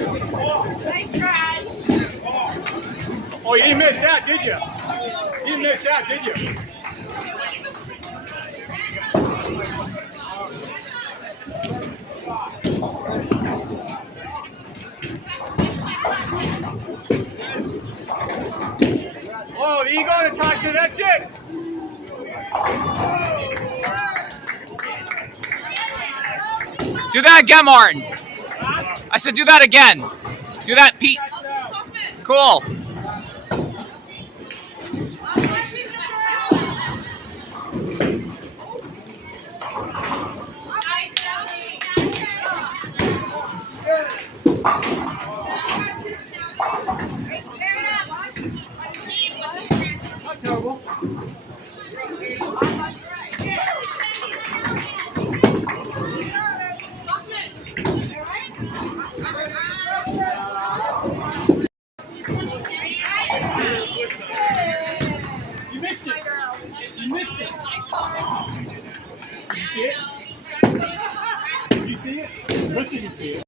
Nice tries. Oh, you didn't miss that, did you? You didn't miss that, did you? Oh, there you go, Natasha. That's it. Do that again, Martin. I said do that again. Do that, Pete. Cool. Not terrible. You missed it. You missed it. Did you see it? Did you see it? Listen, you see it.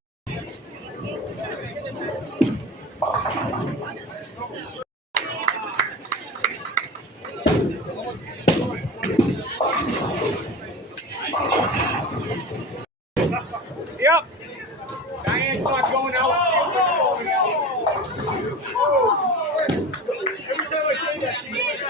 Yep. Diane's not going out. Every time I say that, she makes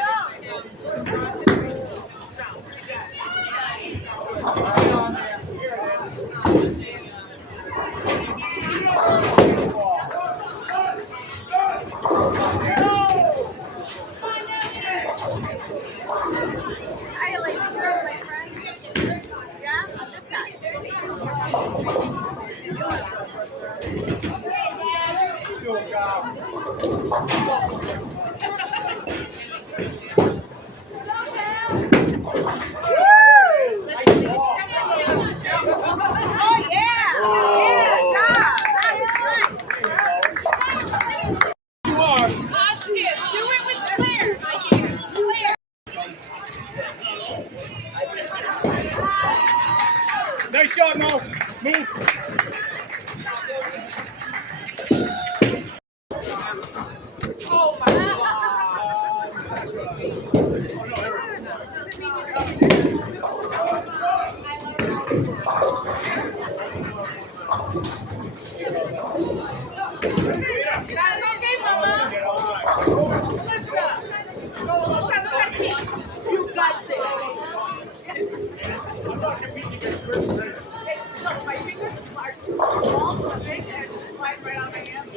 Nice shot, Mo. Move. Oh my God. That's okay, Mama. Melissa. Go, Melissa, look at me. You got this. I'm not competing against Chris. Look, my fingers are too small for the thing and it just slides right out of my hand.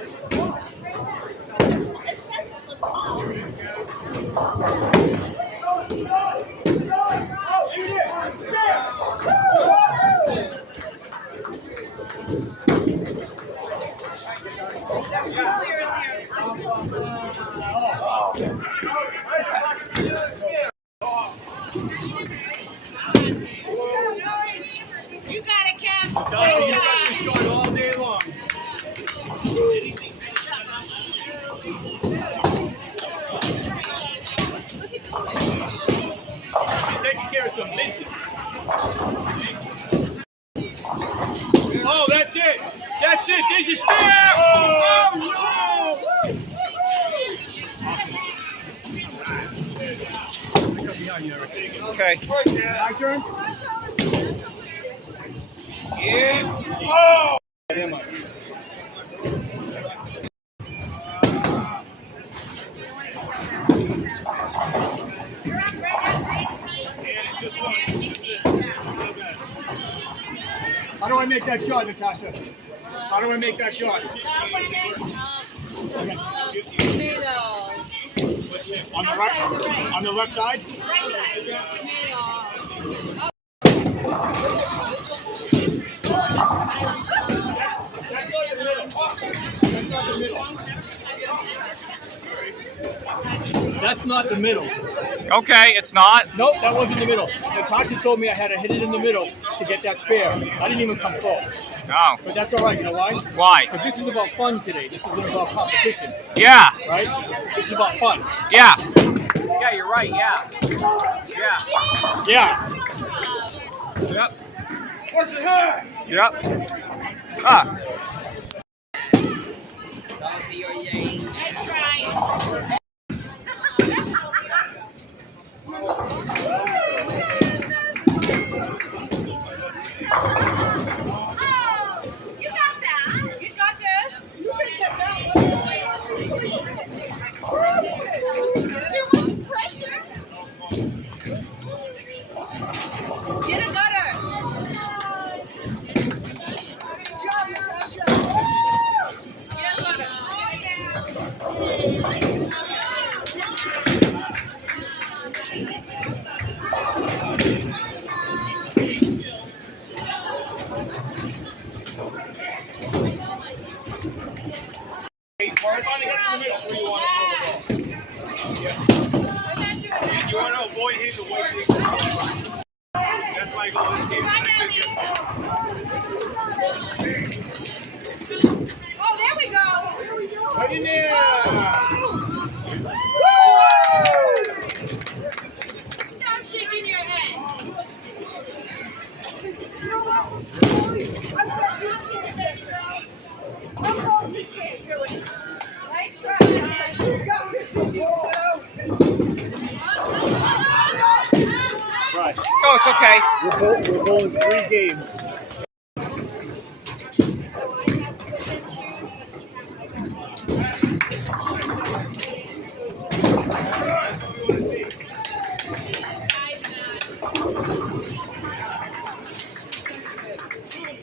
You got it, Kev. Natasha, you got this shot all day long. She's taking care of some business. Oh, that's it. That's it. There's your spare. Oh, no. Okay. My turn. Yeah. Oh. It's just one. How do I make that shot, Natasha? How do I make that shot? Middle. On the right? On the left side? Right side. Middle. That's not the middle. Okay, it's not. Nope, that wasn't the middle. Natasha told me I had to hit it in the middle to get that spare. I didn't even come close. Oh. But that's all right. You know why? Why? Because this is about fun today. This isn't about competition, Yeah. right? This is about fun. Yeah. Yeah, you're right. Yeah. Yeah. Yeah. Yep. What's it hurt? Yep. Ah. In there. Stop shaking your head. Nice try. Right. Oh, it's okay. We're bowling 3 games.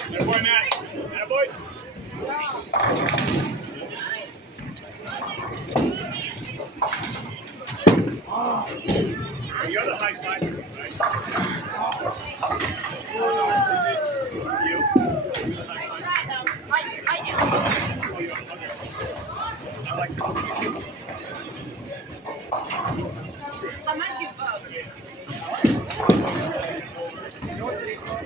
Good boy, Matt. That boy. You're the high fiver, right? You? Oh, you're okay. I like coffee. I might give up. You know what today's called?